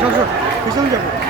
上去，别上去。